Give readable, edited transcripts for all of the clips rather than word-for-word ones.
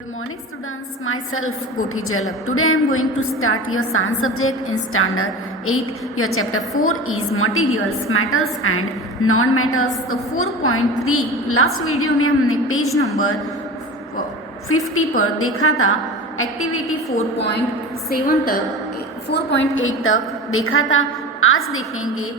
Good morning students, myself Koti Jalak. Today I am going to start your science subject in standard 8. Your chapter 4 is materials, metals and non-metals. तो 4.3 last video में हमने page number 50 पर देखा था. Activity 4.7 तक 4.8 तक देखा था. आज देखेंगे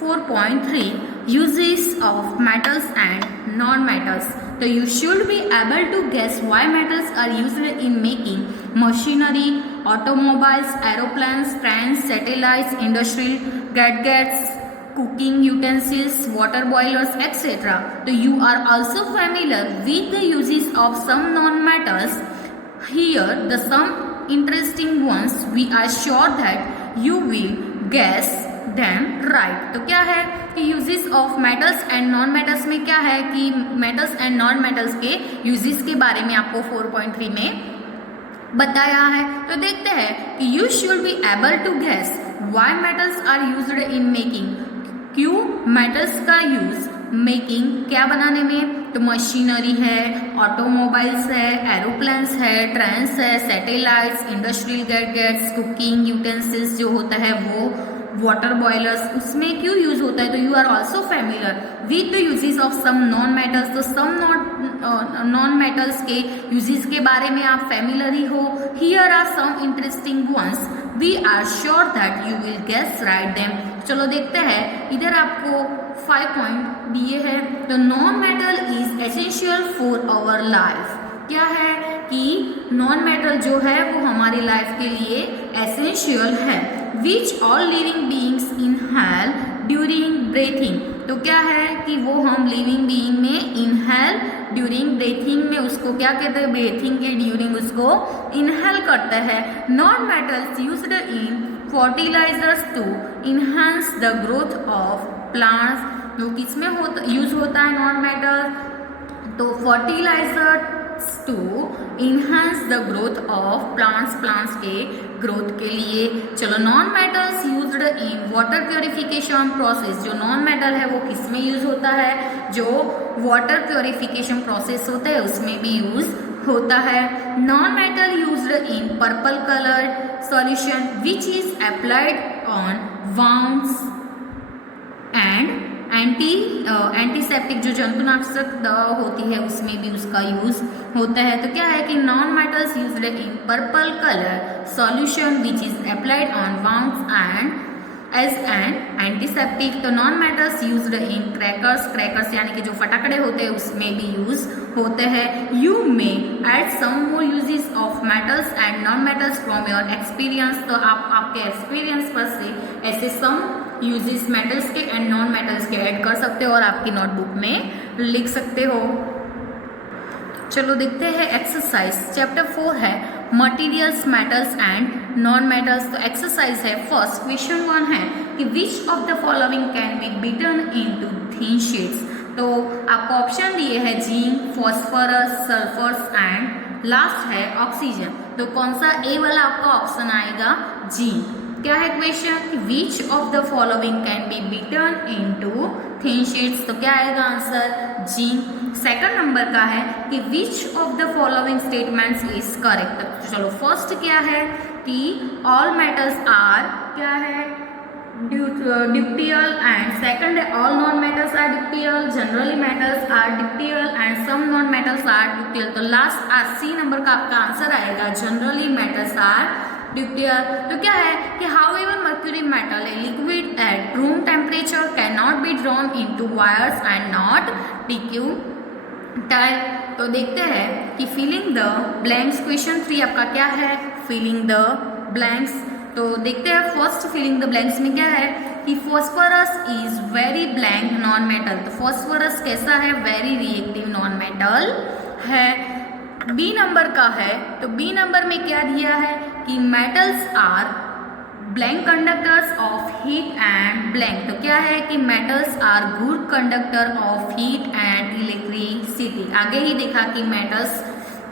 4.3 uses of metals and non-metals. So you should be able to guess why metals are used in making machinery, automobiles, aeroplanes, trains, satellites, industrial gadgets, cooking utensils, water boilers, etc. So you are also familiar with the uses of some non-metals. Here the some interesting ones. We are sure that you will guess them right. तो क्या है कि uses of metals and non metals में क्या है कि metals and non metals के uses के बारे में आपको 4.3 में बताया है. तो देखते हैं कि you should be able to guess why metals are used in making. क्यों मेटल्स का यूज मेकिंग क्या बनाने में. तो मशीनरी है, ऑटोमोबाइल्स है, एरोप्लेन्स है, ट्रेन्स है, satellites, industrial gadgets, cooking utensils जो होता है वो, वाटर बॉयलर्स, उसमें क्यों यूज होता है. तो you are also familiar with the uses of some non metals. तो सम नॉन मेटल्स के यूजेस के बारे में आप फेमिलियर ही हो. Here are some interesting ones. We are sure that you will guess right them. चलो देखते हैं. इधर आपको 5 पॉइंट दिए हैं. तो non metal is essential for our life. क्या है कि नॉन मेटल जो है वो हमारी लाइफ के लिए एसेंशियल है. Which all living beings inhale during breathing. तो क्या है कि वो हम लिविंग बीइंग में इनहेल ड्यूरिंग ब्रीथिंग में उसको क्या कहते हैं, ब्रीथिंग के ड्यूरिंग उसको इनहेल करते हैं. Non metals used in fertilisers to enhance the growth of plants. तो किसमें यूज होता है नॉन मेटल. तो fertiliser to enhance the growth of plants के ग्रोथ के लिए. चलो non metals used in water purification process. जो नॉन मेटल है वो किस में यूज होता है, जो वाटर प्योरिफिकेशन प्रोसेस होता है उसमें भी यूज होता है. Non metal used in purple colour solution which is applied on wounds and antiseptic जो जंतुनाशक दवा होती है उसमें भी उसका यूज होता है. तो क्या है कि non metals used in purple colour solution which is applied on wounds and as an antiseptic. तो non metals used in crackers यानी कि जो फटाकड़े होते हैं उसमें भी यूज होते हैं. You may add some more uses of metals and non metals from your experience. तो आप आपके एक्सपीरियंस पर से ऐसे सम यूजेस मेटल्स के एंड नॉन मेटल्स के ऐड कर सकते हो और आपकी नोटबुक में लिख सकते हो. चलो देखते हैं एक्सरसाइज. चैप्टर 4 है materials metals and non metals. तो एक्सरसाइज है. फर्स्ट क्वेश्चन 1 है कि which of the following can be beaten into thin sheets. तो आपको ऑप्शन दिए हैं zinc, phosphorus, sulphurs and last है ऑक्सीजन. तो कौन सा ए वाला आपका ऑप्शन आएगा, जिंक. क्या है question, which of the following can be beaten into thin sheets. तो क्या आएगा आंसर, जिंक. सेकंड नंबर का है कि which of the following statements is correct. तो चलो फर्स्ट क्या है कि ऑल मेटल्स आर क्या है ड्यूक्टियल एंड सेकंड है all non metals are ductile, generally metals are ductile and some non metals are ductile. तो लास्ट सी नंबर का आपका आंसर आएगा जनरली मेटल्स आर ड्यूक्टियल. तो क्या है कि how ever mercury metal a liquid at room temperature can not be drawn into wires and not टिक्यू type. तो देखते हैं कि फिलिंग द ब्लैंक्स. क्वेश्चन 3 आपका क्या है, फिलिंग द ब्लैंक्स. तो देखते हैं फर्स्ट फिलिंग द ब्लैंक्स में क्या है कि phosphorus is very blank non metal. तो फॉस्फोरस कैसा है, वेरी रिएक्टिव नॉन मेटल है. बी नंबर का है. तो बी नंबर में क्या दिया है कि metals are blank conductors of heat and blank. तो क्या है कि metals are good conductor of heat and electricity. आगे ही देखा कि मेटल्स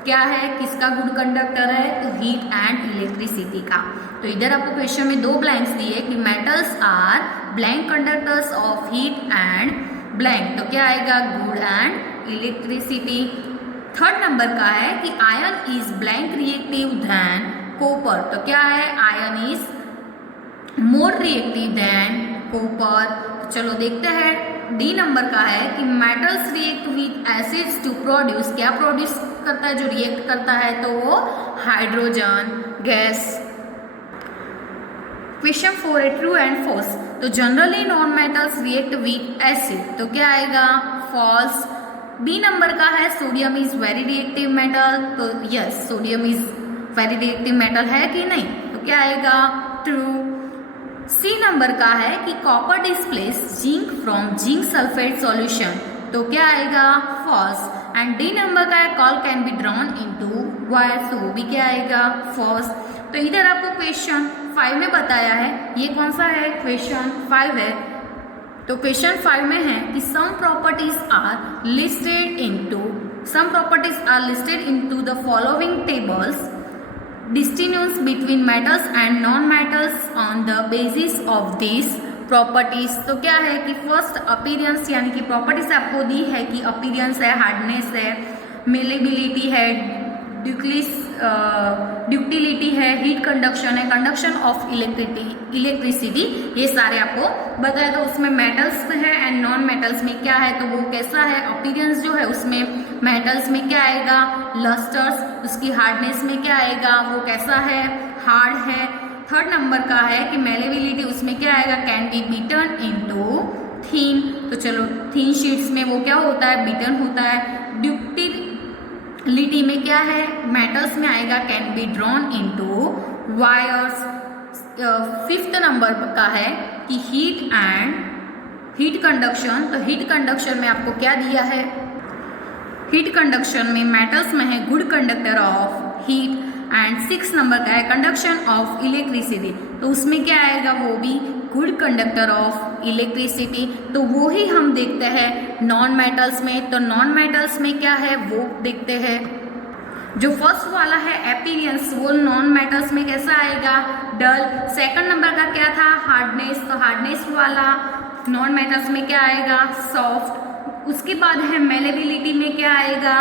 क्या है, किसका गुड कंडक्टर है, तो हीट एंड इलेक्ट्रिसिटी का. तो इधर आपको क्वेश्चन में 2 ब्लैंक्स दिए कि metals are blank conductors of heat and blank. तो क्या आएगा, good and electricity. Third number का है कि iron is blank reactive than copper. तो क्या है, iron is more reactive than copper. चलो देखते हैं। डी नंबर का है कि metals react with acids to produce, क्या प्रोड्यूस करता है, जो रिएक्ट करता है तो वो हाइड्रोजन गैस। क्वेश्चन 4 है ट्रू एंड फॉल्स। तो generally non metals react with acid, तो क्या आएगा, फॉल्स। बी नंबर का है sodium is very reactive metal, तो yes sodium is very reactive metal है कि नहीं, तो क्या आएगा, ट्रू। सी नंबर का है कि copper displace zinc from zinc sulphate solution, तो क्या आएगा, फॉल्स। एंड डी नंबर का है call can be drawn into wire, तो वो भी क्या आएगा, फॉल्स। तो इधर आपको क्वेश्चन 5 में बताया है, ये कौन सा है, क्वेश्चन 5 है। तो क्वेश्चन 5 में है कि some properties are listed into the following tables, distinguish between metals and non-metals on the basis of these properties। तो क्या है कि फर्स्ट अपीयरेंस, यानी कि प्रॉपर्टीज आपको दी है कि अपीयरेंस है, हार्डनेस है, मेलेबिलिटी है, ड्यूक्टिलिटी है, हीट कंडक्शन है, कंडक्शन ऑफ इलेक्ट्रिसिटी, ये सारे आपको बताया। तो उसमें मेटल्स है एंड नॉन मेटल्स में क्या है, तो वो कैसा है, अपीयरेंस जो है उसमें मेटल्स में क्या आएगा, लस्टर्स, उसकी हार्डनेस में क्या आएगा, वो कैसा है, हार्ड है। थर्ड नंबर का है कि मेलेबिलिटी, उसमें क्या आएगा, can be beaten into thin. तो चलो थिन शीट्स में वो क्या होता है, बीटन होता है। ड्यूक्टिलिटी में क्या है, मेटल्स में आएगा can be drawn into wires. Fifth number का है कि हीट कंडक्शन। तो हीट कंडक्शन में आपको क्या दिया है, हीट कंडक्शन में मेटल्स में है good conductor of heat. And 6 number का है कंडक्शन ऑफ इलेक्ट्रिसिटी, तो उसमें क्या आएगा, वो भी गुड कंडक्टर ऑफ इलेक्ट्रिसिटी। तो वो ही हम देखते हैं नॉन मेटल्स में। तो नॉन मेटल्स में क्या है वो देखते हैं। जो फर्स्ट वाला है अपीयरेंस, वो नॉन मेटल्स में कैसा आएगा, डल। सेकंड नंबर का क्या था, हार्डनेस, तो हार्डनेस वाला नॉन मेटल्स में क्या आएगा, सॉफ्ट। उसके बाद है मेलेबिलिटी में क्या आएगा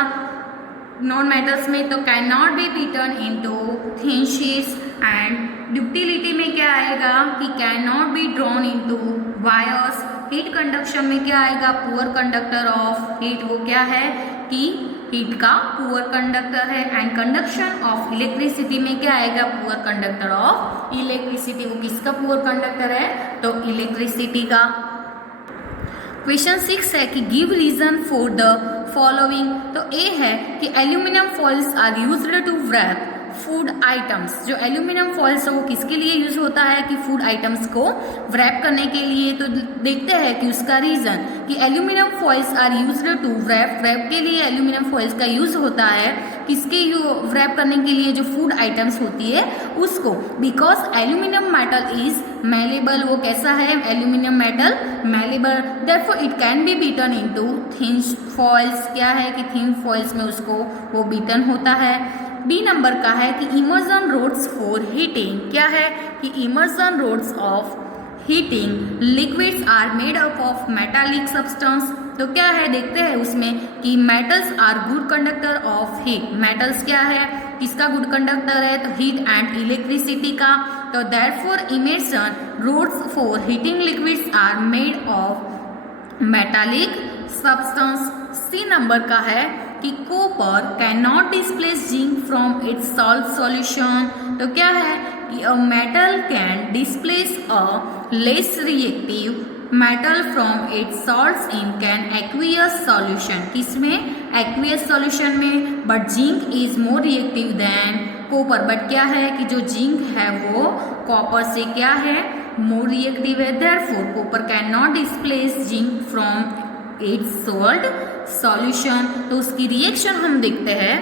नॉन मेटल्स में, तो can not be beaten into thin sheets. And ductility में क्या आएगा कि can not be drawn into wires. Heat conduction में क्या आएगा, पुअर कंडक्टर ऑफ हीट, वो क्या है कि हीट का पुअर कंडक्टर है। एंड कंडक्शन ऑफ इलेक्ट्रिसिटी में क्या आएगा, पुअर कंडक्टर ऑफ इलेक्ट्रिसिटी, वो किसका पुअर कंडक्टर है, तो इलेक्ट्रिसिटी का। क्वेश्चन 6 है कि give reason for the following. तो ए है कि aluminium foils are used to wrap food items. जो एल्यूमिनियम फॉइल्स है वो किसके लिए यूज होता है, कि फूड आइटम्स को रैप करने के लिए। तो देखते हैं कि उसका रीजन कि aluminium foils are used to wrap के लिए एल्यूमिनियम फॉइल्स का यूज होता है किसके रैप करने के लिए, जो फूड आइटम्स होती है उसको। Because aluminium metal is malleable, वो कैसा है, aluminium metal malleable, therefore it can be beaten into thin foils. क्या है कि थिन फॉइल्स में उसको वो बीटन होता है। डी नंबर का है कि इमर्जन रोड्स फॉर हीटिंग। क्या है कि immersion rods of heating liquids are made up of metallic substance. तो क्या है देखते हैं उसमें कि metals are good conductor of heat. Metals क्या है, किसका गुड कंडक्टर है, तो हीट एंड इलेक्ट्रिसिटी का। तो therefore immersion rods for heating liquids are made of metallic substance. C number का है कि copper can not displace zinc from its salt solution. तो क्या है कि a metal can displace a less reactive metal from its salts in can aqueous solution. किसमें, aqueous solution में। But zinc is more reactive than copper. But क्या है कि जो जिंक है वो कॉपर से क्या है, मोर रिएक्टिव है। Therefore copper can not displace zinc from its salt solution. तो उसकी रिएक्शन हम देखते हैं।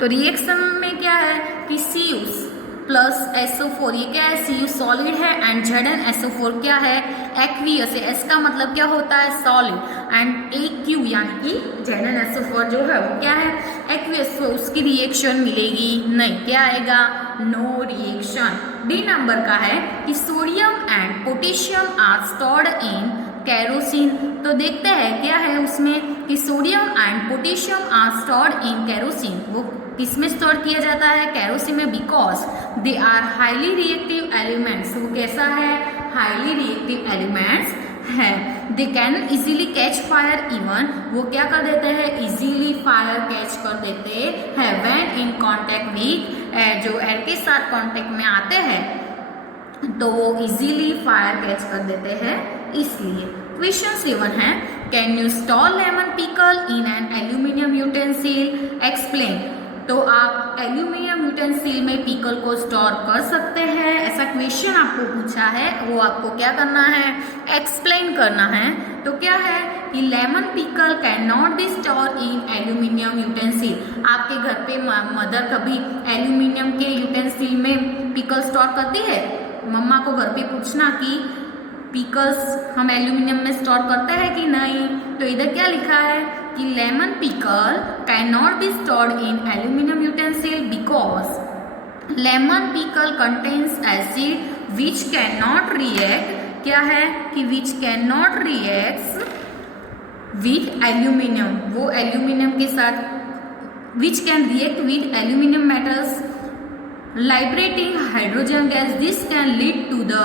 तो रिएक्शन में क्या है कि Cu प्लस SO4, ये क्या है, Cu सॉलिड है एंड ZnSO4 क्या है, एक्वियस है। S का मतलब क्या होता है, सॉलिड। एंड AQ यानी कि ZnSO4 जो है वो क्या है, एक्वियस। तो उसकी रिएक्शन मिलेगी नहीं, क्या आएगा, नो रिएक्शन। डी नंबर का है कि sodium and potassium are stored in kerosene. तो देखते हैं क्या है उसमें कि sodium and potassium are stored in kerosene, वो किस में स्टोर किया जाता है? केरोसिन में, because they are highly reactive elements, वो कैसा है? हाईली रिएक्टिव एलिमेंट्स है। They can easily catch fire even, वो क्या कर देते हैं? इजीली फायर कैच कर देते हैं when in contact with air, जो एयर के साथ कॉन्टेक्ट में आते हैं तो वो इजीली फायर कैच कर देते हैं इसलिए। क्वेश्चन 7 है, can you store lemon pickle in an aluminium utensil? Explain. तो आप एल्यूमिनियम यूटेंसिल में पिकल को स्टोर कर सकते हैं, ऐसा क्वेश्चन आपको पूछा है, वो आपको क्या करना है? एक्सप्लेन करना है। तो क्या है कि lemon pickle can not B store in aluminium utensil. आपके घर पे मदर कभी एल्यूमिनियम के यूटेंसिल में पिकल स्टोर करती है? मम्मा को घर पे पूछना कि पिकल्स हम एल्यूमिनियम में स्टोर करते हैं कि नहीं। तो इधर क्या लिखा है कि lemon pickle can not be stored in aluminium utensil because lemon pickle contains acid which can not react, क्या है कि which can not react with aluminium, वो एल्यूमिनियम के साथ which can react with aluminium metals liberating hydrogen gas, this can lead to the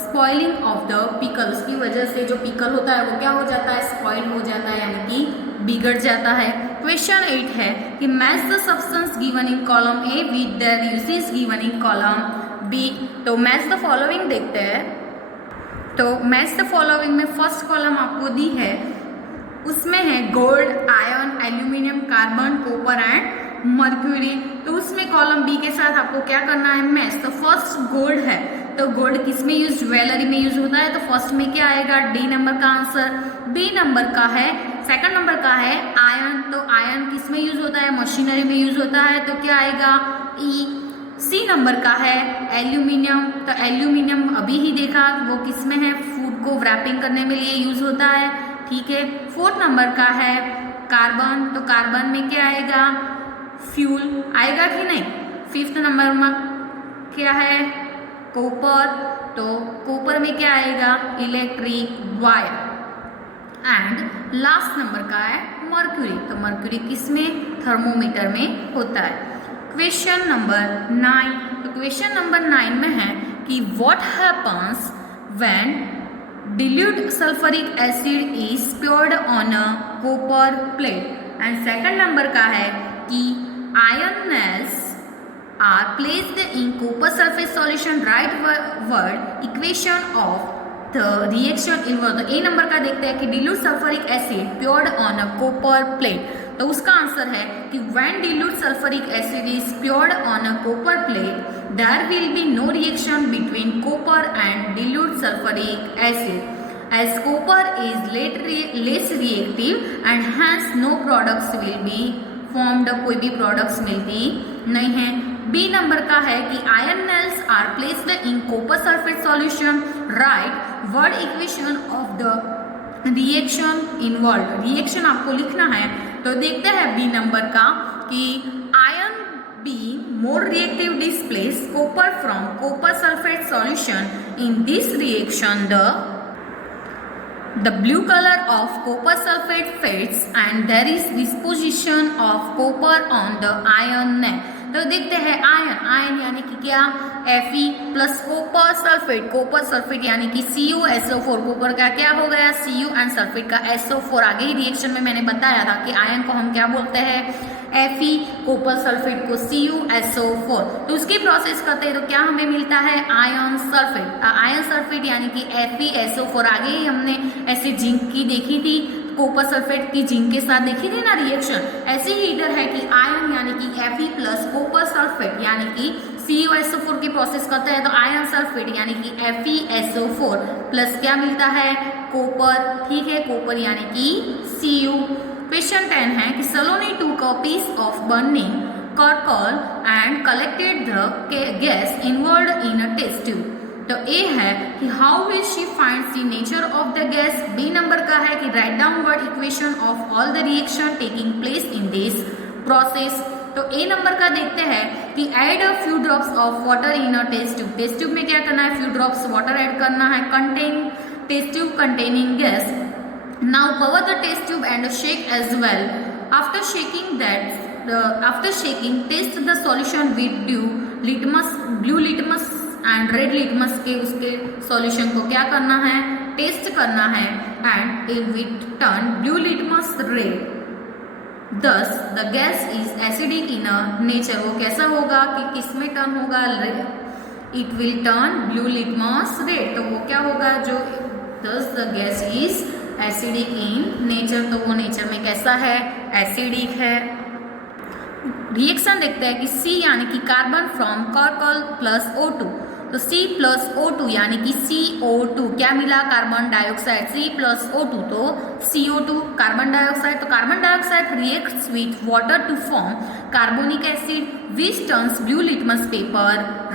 spoiling of the pickle. उसकी वजह से जो पिकल होता है वो क्या हो जाता है? स्पॉइल हो जाता है, यानी कि बिगड़ जाता है। क्वेश्चन 8 है कि match the substance given in column A with their usage given in column B. तो मैच द फॉलोइंग देखते हैं। तो मैच द फॉलोइंग में फर्स्ट कॉलम आपको दी है, उसमें है gold, iron, aluminium, carbon, copper and mercury. तो उसमें कॉलम बी के साथ आपको क्या करना है? मैच। तो फर्स्ट गोल्ड है, तो गोल्ड किस में यूज? ज्वेलरी में यूज होता है, तो फर्स्ट में क्या आएगा? डी नंबर का आंसर। बी नंबर का है, सेकंड नंबर का है आयरन, तो आयरन किस में यूज होता है? मशीनरी में यूज होता है, तो क्या आएगा? ई। सी नंबर का है एल्यूमिनियम, तो एल्यूमिनियम अभी ही देखा वो किस में है? फूड को रैपिंग करने में लिए यूज होता है, ठीक है। फोर्थ नंबर का है कार्बन, तो कार्बन में क्या आएगा? फ्यूल आएगा कि नहीं। फिफ्थ नंबर में क्या है? कॉपर, तो कॉपर में क्या आएगा? Electric wire. And last number का है मर्क्यूरी, तो मर्क्यूरी किस में? थर्मोमीटर में होता है। क्वेश्चन नंबर 9, तो क्वेश्चन नंबर 9 में है कि what happens when dilute sulfuric acid is poured on a copper plate। And second number का है कि iron nails are placed in copper sulfate solution, write word equation of the reaction involved। तो A number का देखते हैं कि dilute sulfuric acid poured on a copper plate, तो उसका आंसर है कि when dilute sulfuric acid is poured on a copper plate there will be no reaction between copper and dilute sulfuric acid as copper is less reactive and hence no products will be formed। कोई भी products मिलती नहीं है। B number का है कि iron nails are placed in copper sulphate solution, write word equation of the reaction involve. Reaction आपको लिखना है, तो देखते हैं बी नंबर का कि iron being more reactive displace copper from copper sulfate solution. In this reaction the blue color of copper sulfate fades and there is disposition of copper on the iron net। तो देखते हैं ion, ion यानी कि क्या? Fe plus copper sulphate यानी कि CuSO4, copper का क्या हो गया? Cu एंड सल्फेट का SO4। आगे ही रिएक्शन में मैंने बताया था कि आयन को हम क्या बोलते हैं? Fe, कॉपर सल्फेट को CuSO4। तो उसकी प्रोसेस करते हैं तो क्या हमें मिलता है? Ion sulphate. आयन सल्फेट यानी कि FeSO4। आगे ही हमने ऐसे जिंक की देखी थी, कॉपर सल्फेट की जिंक के साथ देखी थी ना रिएक्शन। ऐसे ही इधर है कि आयन यानी कि Fe प्लस कॉपर सल्फेट यानी कि CuSO4 की प्रोसेस करते हैं तो आयन सल्फेट यानी कि FeSO4 प्लस क्या मिलता है? कॉपर, ठीक है, कॉपर यानी कि Cu। क्वेश्चन 10 है कि सलोनी took a piece of burning charcoal and collected the gas involved in a test tube। तो ए है कि how will she find the nature of the gas. B number का है कि write down word equation of all the reaction taking place in this process. तो A number का देखते हैं कि add a few drops of water in a test tube. Test tube में क्या करना है? फ्यू ड्रॉप्स वाटर ऐड करना है। Contain test tube containing gas Now cover the test tube and shake as well. After shaking test the solution with blue litmus and red litmus के उसके solution को क्या करना है, टेस्ट करना है, and it will turn blue litmus red. Thus the gas is acidic in nature. वो कैसा होगा कि किस में टर्न होगा, it will turn blue litmus red. तो वो क्या होगा, जो thus the gas is acidic in nature, तो वो नेचर में कैसा है, एसिडिक है. रिएक्शन देखते हैं कि C यानी कि carbon from carbon plus O2. तो C प्लस O2 यानी कि CO2 क्या मिला, carbon dioxide. C plus O2 तो CO2 कार्बन डाइऑक्साइड. तो carbon dioxide reacts with water to form carbonic acid which turns blue litmus paper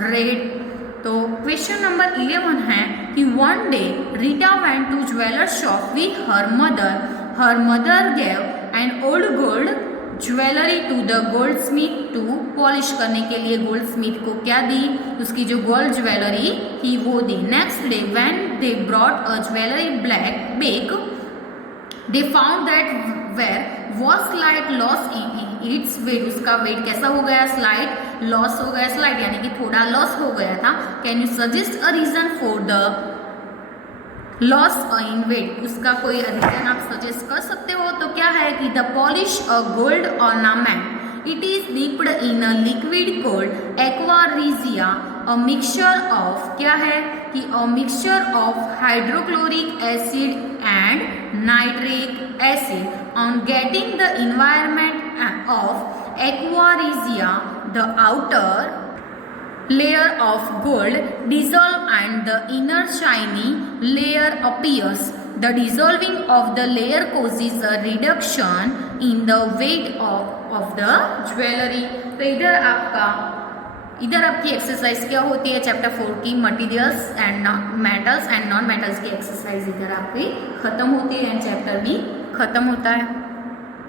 red. तो question number 11 है कि one day Rita went to jeweller shop with her mother. Her mother gave an old gold jewellery to the gold smith to polish करने के लिए gold Smith को क्या दी, उसकी जो गोल्ड ज्वेलरी थी वो दी. Next day when they brought a jewellery black back they found that there was slight loss in its weight. उसका वेट कैसा हो गया, स्लाइट लॉस हो गया. स्लाइट यानी कि थोड़ा लॉस हो गया था. Can you suggest a reason for the loss in weight. उसका कोई रीजन आप सजेस्ट कर सकते हो. तो क्या है कि the polish a gold ornament it is dipped in a liquid cold aqua regia a mixture of, क्या है कि a mixture of hydrochloric acid and nitric acid. On getting the environment of aqua regia the outer layer of gold dissolve and the inner shiny layer appears. The dissolving of the layer causes a reduction in the weight of the jewelry. तो इधर आपकी exercise क्या होती है, chapter 4 की materials and metals and non metals की exercise इधर आपकी खत्म होती है एंड चैप्टर भी खत्म होता है.